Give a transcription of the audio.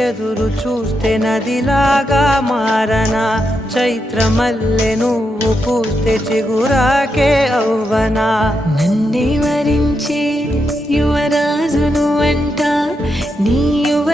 ఎదురు చూస్తే నదిలాగా మారనా చైత్రమల్లె నువ్వు పూస్తే చిగురాకే అవ్వనా నన్నే వరించే యువరాజును అంట నీ యువ